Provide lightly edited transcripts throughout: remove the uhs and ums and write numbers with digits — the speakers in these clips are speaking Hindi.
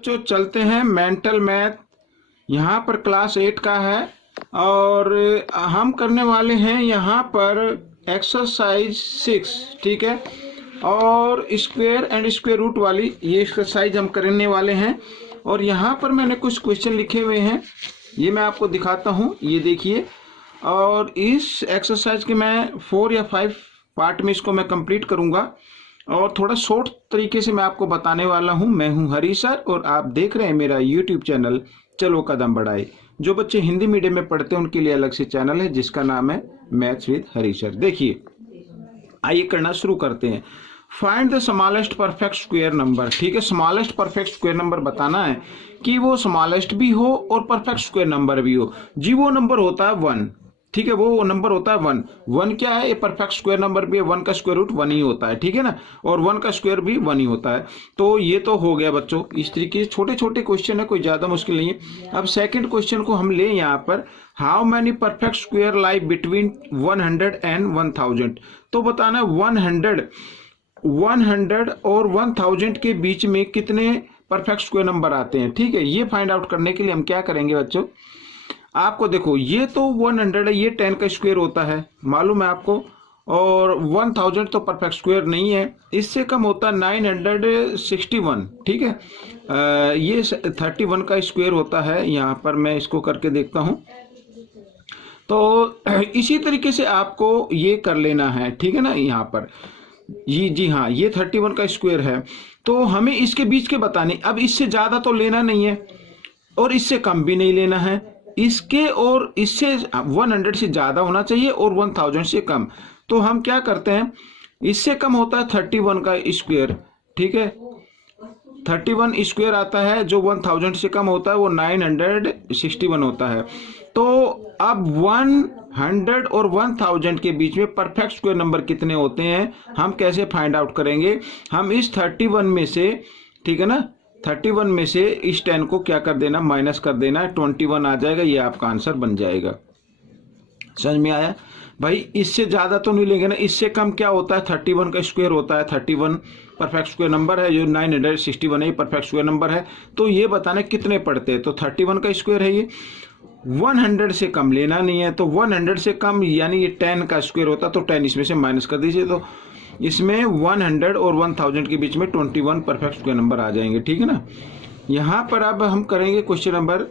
बच्चों चलते हैं मेंटल मैथ। यहाँ पर क्लास 8 का है और हम करने वाले हैं यहाँ पर एक्सरसाइज 6, ठीक है। और स्क्वायर एंड स्क्वायर रूट वाली ये एक्सरसाइज हम करने वाले हैं। और यहाँ पर मैंने कुछ क्वेश्चन लिखे हुए हैं, ये मैं आपको दिखाता हूँ, ये देखिए। और इस एक्सरसाइज के मैं 4 या 5 पार्ट में इसको मैं कंप्लीट करूँगा और थोड़ा शॉर्ट तरीके से मैं आपको बताने वाला हूँ। मैं हूँ हरी सर और आप देख रहे हैं मेरा यूट्यूब चैनल चलो कदम बढ़ाए। जो बच्चे हिंदी मीडियम में पढ़ते हैं उनके लिए अलग से चैनल है जिसका नाम है मैथ्स विद हरी सर। देखिए, आइए करना शुरू करते हैं। Find the smallest perfect square number, ठीक है। स्मॉलेस्ट परफेक्ट स्क्वायर नंबर बताना है कि वो स्मॉलेस्ट भी हो और परफेक्ट स्क्वायर नंबर भी हो। जी वो नंबर होता है 1, ठीक है, वो नंबर होता है 1। 1 क्या है, ये परफेक्ट स्क्वायर नंबर भी है, 1 का स्क्वायर रूट 1 ही होता है, ठीक है ना। और 1 का स्क्वायर भी 1 ही होता है। तो ये तो हो गया बच्चों, इस तरीके से छोटे छोटे क्वेश्चन है, कोई ज्यादा मुश्किल नहीं है। अब सेकंड क्वेश्चन को हम ले यहाँ पर, how many perfect square lie between 100 and 1000। तो बताना है 100 और 1000 के बीच में कितने परफेक्ट स्क्वायर नंबर आते हैं, ठीक है। ये फाइंड आउट करने के लिए हम क्या करेंगे बच्चों, आपको देखो ये तो 100 है, ये 10 का स्क्वायर होता है मालूम है आपको, और 1000 तो परफेक्ट स्क्वायर नहीं है, इससे कम होता है 961, ठीक है। ये 31 का स्क्वायर होता है। यहाँ पर मैं इसको करके देखता हूँ। तो इसी तरीके से आपको ये कर लेना है, ठीक है ना। यहाँ पर जी हाँ, ये 31 का स्क्वायर है, तो हमें इसके बीच के बताने। अब इससे ज्यादा तो लेना नहीं है और इससे कम भी नहीं लेना है, इसके और इससे 100 से ज्यादा होना चाहिए और 1000 से कम। तो हम क्या करते हैं, इससे कम होता है 31 का स्क्वायर, ठीक है। 31 स्क्वायर आता है, जो 1000 से कम होता है वो 961 होता है। तो अब 100 और 1000 के बीच में परफेक्ट स्क्वायर नंबर कितने होते हैं, हम कैसे फाइंड आउट करेंगे। हम इस 31 में से, ठीक है ना, 31 में से इस 10 को क्या कर देना, माइनस कर देना है, 21 आ जाएगा, ये आपका आंसर बन जाएगा। समझ में आया भाई। इससे ज्यादा तो नहीं लेंगे ना, इससे कम क्या होता है, 31 का स्क्वायर होता है। 31 परफेक्ट स्क्वायर नंबर है, जो 961 है परफेक्ट स्क्वायर नंबर है। तो ये बताने कितने पड़ते हैं, तो 31 का स्क्वायर है ये, 100 से कम लेना नहीं है। तो 100 से कम यानी ये 10 का स्क्वायर होता, तो 10 इसमें से माइनस कर दीजिए। तो इसमें 100 और 1000 के बीच में 21 परफेक्ट स्क्वायर नंबर आ जाएंगे, ठीक है ना। यहाँ पर अब हम करेंगे क्वेश्चन नंबर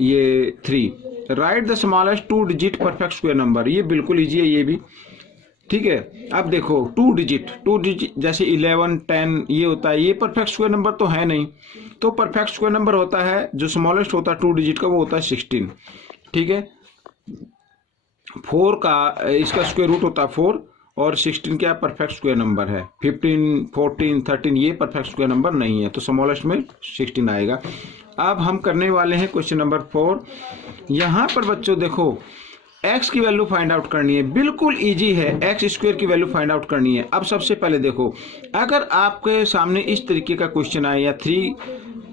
ये 3, right the smallest 2 digit perfect square number. ये बिल्कुल इजी है ये भी, ठीक है। अब देखो 2 डिजिट जैसे 11, 10 ये होता है, ये परफेक्ट स्क्वायर नंबर तो है नहीं। तो परफेक्ट स्क्वायर नंबर होता है जो स्मॉलेस्ट होता है 2 डिजिट का, वो होता है 16, ठीक है। 4 का इसका स्क्वायर रूट होता है 4 और 16 क्या परफेक्ट स्क्वायर नंबर है। 15, 14, 13 ये परफेक्ट स्क्वायर नंबर नहीं है, तो स्मॉलेस्ट में 16 आएगा। अब हम करने वाले हैं क्वेश्चन नंबर 4। यहाँ पर बच्चों देखो x की वैल्यू फाइंड आउट करनी है, बिल्कुल इजी है। एक्स स्क्वायर की वैल्यू फाइंड आउट करनी है। अब सबसे पहले देखो, अगर आपके सामने इस तरीके का क्वेश्चन आए या 3,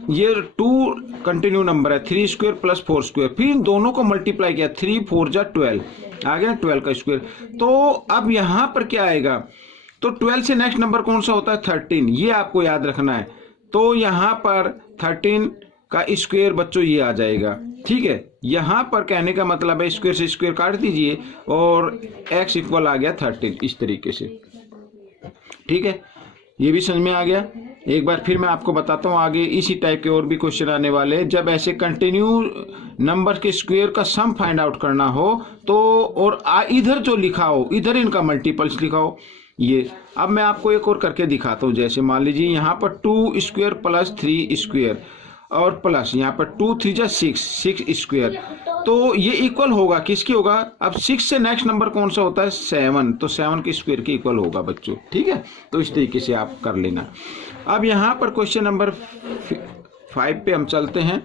ये 2 कंटिन्यू नंबर है, 3 स्क्वायर प्लस 4 स्क्वायर, फिर इन दोनों को मल्टीप्लाई किया, 3 4 जा 12 आ गया, 12 का स्क्वायर। तो अब यहाँ पर क्या आएगा, तो 12 से नेक्स्ट नंबर कौन सा होता है, 13, ये आपको याद रखना है। तो यहाँ पर 13 का स्क्वायर बच्चों ये आ जाएगा, ठीक है। यहाँ पर कहने का मतलब है स्क्वायर से स्क्वायर काट दीजिए और x इक्वल आ गया 13, इस तरीके से, ठीक है। ये भी समझ में आ गया। एक बार फिर मैं आपको बताता हूँ, आगे इसी टाइप के और भी क्वेश्चन आने वाले हैं। जब ऐसे कंटिन्यू नंबर के स्क्वायर का सम फाइंड आउट करना हो तो, और इधर जो लिखा हो इधर इनका मल्टीपल्स लिखा हो। ये अब मैं आपको एक और करके दिखाता हूँ। जैसे मान लीजिए यहाँ पर 2 स्क्वायर प्लस 3 स्क्वायर और प्लस यहाँ पर 2 3 जा 6 स्क्वायर, तो ये इक्वल होगा किसकी होगा, अब 6 से नेक्स्ट नंबर कौन सा होता है, 7, तो 7 के स्क्वायर के इक्वल होगा बच्चों, ठीक है। तो इस तरीके से आप कर लेना। अब यहाँ पर क्वेश्चन नंबर 5 पे हम चलते हैं।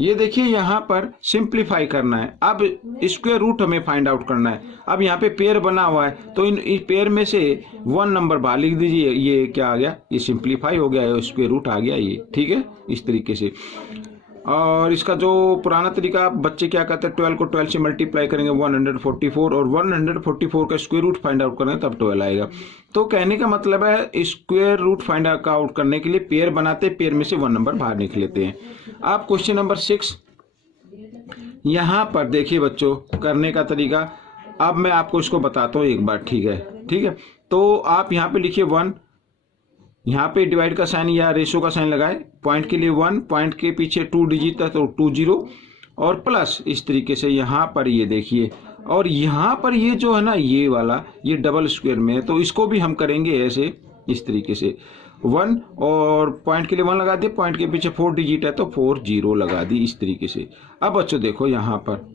ये देखिए यहाँ पर सिंप्लीफाई करना है। अब स्क्वायर रूट हमें फाइंड आउट करना है। अब यहाँ पे पेयर बना हुआ है, तो इन पेयर में से 1 नंबर बाहर लिख दीजिए। ये क्या आ गया, ये सिंप्लीफाई हो गया है, स्क्वायर रूट आ गया ये, ठीक है। इस तरीके से और इसका जो पुराना तरीका बच्चे क्या करते हैं, 12 को 12 से मल्टीप्लाई करेंगे 144 और 144 का स्क्वायर रूट फाइंड आउट करेंगे तब 12 आएगा। तो कहने का मतलब है स्क्वायर रूट फाइंड आउट करने के लिए पेयर बनाते, पेयर में से 1 नंबर बाहर निकल लेते हैं। अब क्वेश्चन नंबर 6 यहाँ पर देखिए बच्चों करने का तरीका, अब मैं आपको इसको बताता हूँ एक बार, ठीक है। तो आप यहाँ पे लिखिए 1, यहाँ पे डिवाइड का साइन या रेशो का साइन लगाए, पॉइंट के लिए 1, पॉइंट के पीछे 2 डिजिट था तो 2 0 और प्लस इस तरीके से यहाँ पर ये देखिए, और यहाँ पर ये जो है ना ये वाला ये डबल स्क्वायर में है तो इसको भी हम करेंगे ऐसे इस तरीके से 1 और पॉइंट के लिए 1 लगा दिए, पॉइंट के पीछे 4 डिजिट है तो 4 0 लगा दी इस तरीके से। अब बच्चों देखो यहाँ पर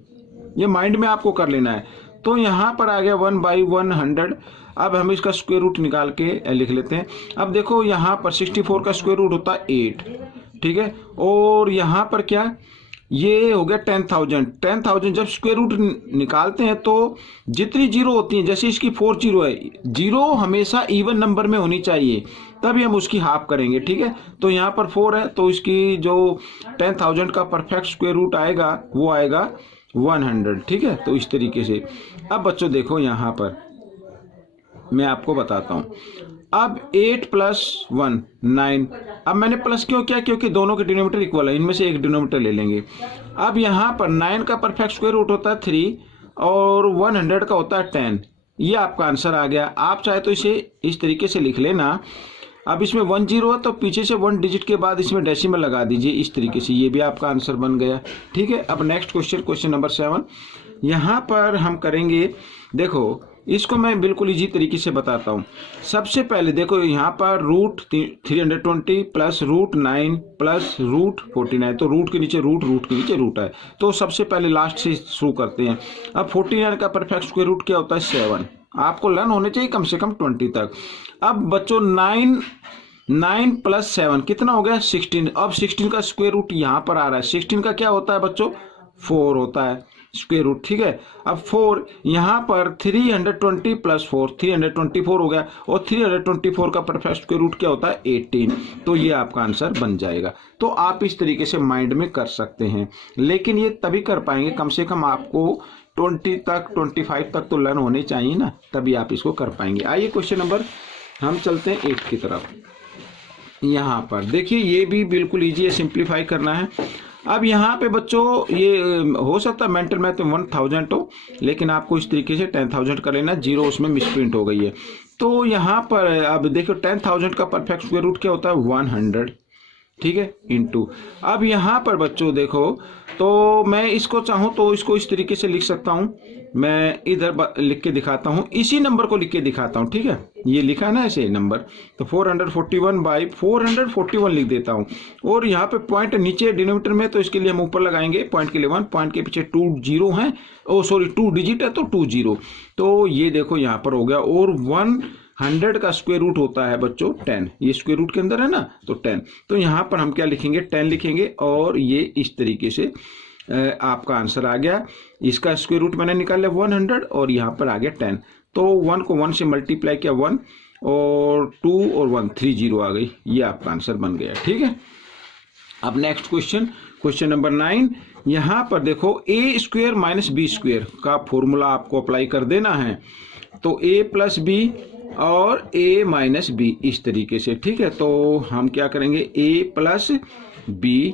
ये माइंड में आपको कर लेना है, तो यहाँ पर आ गया 1/100। अब हम इसका स्क्वायर रूट निकाल के लिख लेते हैं। अब देखो यहाँ पर 64 का स्क्वायर रूट होता है 8, ठीक है, और यहाँ पर क्या ये हो गया 10,000 जब स्क्वायर रूट निकालते हैं तो जितनी जीरो होती हैं, जैसे इसकी 4 जीरो है, जीरो हमेशा इवन नंबर में होनी चाहिए तभी हम उसकी हाफ करेंगे, ठीक है। तो यहाँ पर 4 है तो इसकी जो 10,000 का परफेक्ट स्क्वायर रूट आएगा वो आएगा 100, ठीक है। तो इस तरीके से अब बच्चों देखो यहाँ पर मैं आपको बताता हूँ, अब 8 + 1 9। अब मैंने प्लस क्यों किया, क्योंकि दोनों के डिनोमिनेटर इक्वल है, इनमें से एक डिनोमिनेटर ले लेंगे। अब यहाँ पर 9 का परफेक्ट स्क्वायर रूट होता है 3 और 100 का होता है 10। ये आपका आंसर आ गया। आप चाहे तो इसे इस तरीके से लिख लेना। अब इसमें 1 0 है तो पीछे से 1 डिजिट के बाद इसमें डेसिमल लगा दीजिए इस तरीके से, ये भी आपका आंसर बन गया, ठीक है। अब नेक्स्ट क्वेश्चन नंबर 7, यहाँ पर हम करेंगे, देखो इसको मैं बिल्कुल इजी तरीके से बताता हूँ। सबसे पहले देखो यहाँ पर root 320 plus root 9 plus root 49, तो रूट के नीचे रूट है, तो सबसे पहले लास्ट से शुरू करते हैं। अब 49 का परफेक्ट स्क्वायर रूट क्या होता है 7, आपको लर्न होने चाहिए कम से कम 20 तक। अब बच्चों 9 + 7 कितना हो गया 16। अब 16 का स्क्वायर रूट यहाँ पर आ रहा है, 16 का क्या होता है बच्चों 4 होता है स्क्वायर रूट, ठीक है। अब 4 यहाँ पर 320 + 4 324 हो गया, और 324 का परफेक्ट स्क्वायर रूट क्या होता है 18, तो ये आपका आंसर बन जाएगा। तो आप इस तरीके से माइंड में कर सकते हैं, लेकिन ये तभी कर पाएंगे कम से कम आपको 20 तक 25 तक तो लर्न होने चाहिए ना, तभी आप इसको कर पाएंगे। आइए क्वेश्चन नंबर हम चलते हैं 8 की तरफ। यहाँ पर देखिए ये भी बिल्कुल ईजी है, सिंप्लीफाई करना है। अब यहाँ पे बच्चों ये हो सकता है मेंटल मैथ में 1000 हो, लेकिन आपको इस तरीके से 10,000 कर लेना, जीरो उसमें मिसप्रिंट हो गई है। तो यहाँ पर अब देखो 10,000 का परफेक्ट स्क्वायर रूट क्या होता है 100, ठीक है, इनटू। अब यहाँ पर बच्चों देखो, तो मैं इसको चाहूँ तो इसको इस तरीके से लिख सकता हूँ, मैं इधर लिख के दिखाता हूँ, इसी नंबर को लिख के दिखाता हूँ, ठीक है। ये लिखा है ना ऐसे नंबर, तो 441/441 लिख देता हूँ, और यहाँ पे पॉइंट नीचे डिनोमिनेटर में, तो इसके लिए हम ऊपर लगाएंगे पॉइंट के लिए 1, पॉइंट के पीछे 2 0 हैं, 2 डिजिट है तो 2 0, तो ये देखो यहाँ पर हो गया। और 100 का स्क्वायर रूट होता है बच्चों 10, ये स्क्वायर रूट के अंदर है ना, तो 10, तो यहाँ पर हम क्या लिखेंगे 10 लिखेंगे, और ये इस तरीके से आपका आंसर आ गया। इसका स्क्वायर रूट मैंने निकाल लिया 100 और यहाँ पर आ गया 10, तो 1 को 1 से मल्टीप्लाई किया 1 और 2 और 1 3 0 आ गई, ये आपका आंसर बन गया, ठीक है। अब नेक्स्ट क्वेश्चन नंबर 9, यहाँ पर देखो a² - b² का फॉर्मूला आपको अप्लाई कर देना है, तो a + b और a - b इस तरीके से, ठीक है। तो हम क्या करेंगे a + b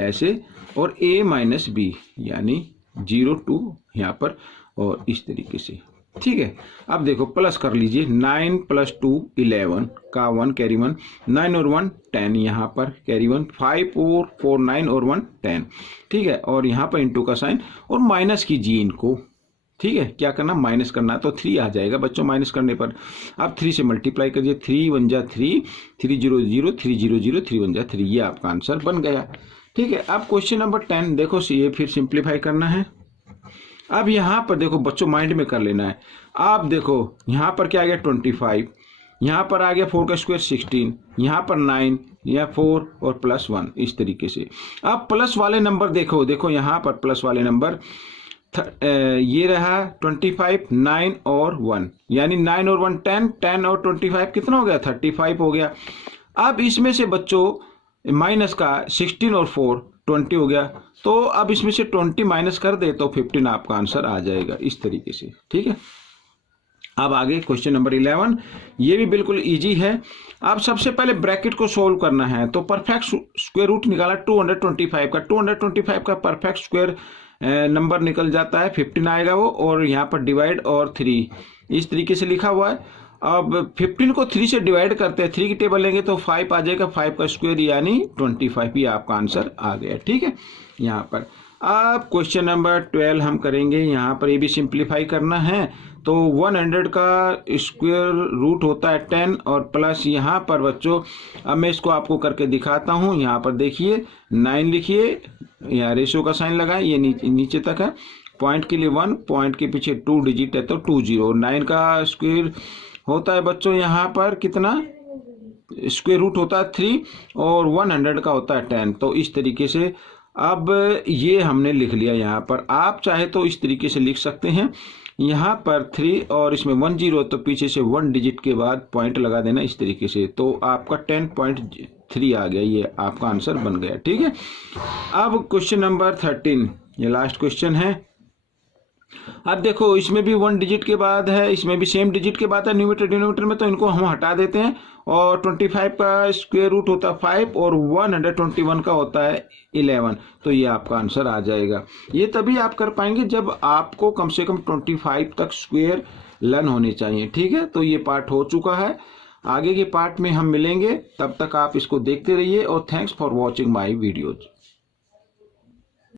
ऐसे और a - b यानी 0 2 यहाँ पर और इस तरीके से, ठीक है। अब देखो प्लस कर लीजिए, 9 + 2 11 का 1 कैरी 1, 9 और 1 10, यहाँ पर कैरी 1, 5 और 4 9 और 1 10, ठीक है। और यहाँ पर इंटू का साइन और माइनस कीजिए इनको, ठीक है। क्या करना माइनस करना है, तो 3 आ जाएगा बच्चों माइनस करने पर। अब 3 से मल्टीप्लाई करिए, 3 1 जा 3, 3 0 0 3 0 0 3 1 जा 3, ये आपका आंसर बन गया, ठीक है। अब क्वेश्चन नंबर 10 देखो, ये फिर सिंप्लीफाई करना है। अब यहाँ पर देखो बच्चों माइंड में कर लेना है। आप देखो यहाँ पर क्या आ गया 25, यहाँ पर आ गया 4 का स्क्वायर 16, यहाँ पर 9, यहाँ 4 और +1 इस तरीके से। अब प्लस वाले नंबर देखो यहाँ पर प्लस वाले नंबर ये रहा 25, 9 और 1, यानी 9 और 1 10, 10 और 25 कितना हो गया 35 हो गया। अब इसमें से बच्चों माइनस का 16 और 4 20 हो गया। तो अब इसमें से 20 माइनस कर दे तो 15 आपका आंसर आ जाएगा इस तरीके से। ठीक है, अब आगे क्वेश्चन नंबर 11, ये भी बिल्कुल इजी है। अब सबसे पहले ब्रैकेट को सोल्व करना है, तो परफेक्ट स्क्वायर रूट निकाला 225 का। 225 का परफेक्ट स्क्वायर नंबर निकल जाता है 15 आएगा वो, और यहाँ पर डिवाइड और 3 इस तरीके से लिखा हुआ है। अब 15 को 3 से डिवाइड करते हैं, 3 की टेबल लेंगे तो 5 आ जाएगा, 5 का स्क्वायर यानी 25, ही आपका आंसर आ गया। ठीक है, यहाँ पर अब क्वेश्चन नंबर 12 हम करेंगे। यहाँ पर ये भी सिंप्लीफाई करना है, तो 100 का स्क्वायर रूट होता है 10 और प्लस यहाँ पर बच्चों, अब मैं इसको आपको करके दिखाता हूँ। यहाँ पर देखिए 9 लिखिए, यहाँ रेशियो का साइन लगाए, ये नीचे तक है, पॉइंट के लिए 1, पॉइंट के पीछे 2 डिजिट है तो 20। 9 का स्क्वायर होता है बच्चों यहाँ पर कितना, स्क्वायर रूट होता है 3 और 100 का होता है 10। तो इस तरीके से अब ये हमने लिख लिया। यहाँ पर आप चाहे तो इस तरीके से लिख सकते हैं, यहाँ पर 3 और इसमें 10 तो पीछे से 1 डिजिट के बाद पॉइंट लगा देना इस तरीके से, तो आपका 10.3 आ गया, ये आपका आंसर बन गया। ठीक है, अब क्वेश्चन नंबर 13, ये लास्ट क्वेश्चन है। अब देखो इसमें भी 1 डिजिट के बाद है, इसमें भी सेम डिजिट के बाद है न्यूमरेटर डिनोमिनेटर में, तो इनको हम हटा देते हैं। और 25 का स्क्वायर रूट होता है 5 और 121 का होता है 11, तो ये आपका आंसर आ जाएगा। ये तभी आप कर पाएंगे जब आपको कम से कम 25 तक स्क्वायर लर्न होने चाहिए। ठीक है, तो ये पार्ट हो चुका है, आगे के पार्ट में हम मिलेंगे, तब तक आप इसको देखते रहिए और thanks for watching my videos.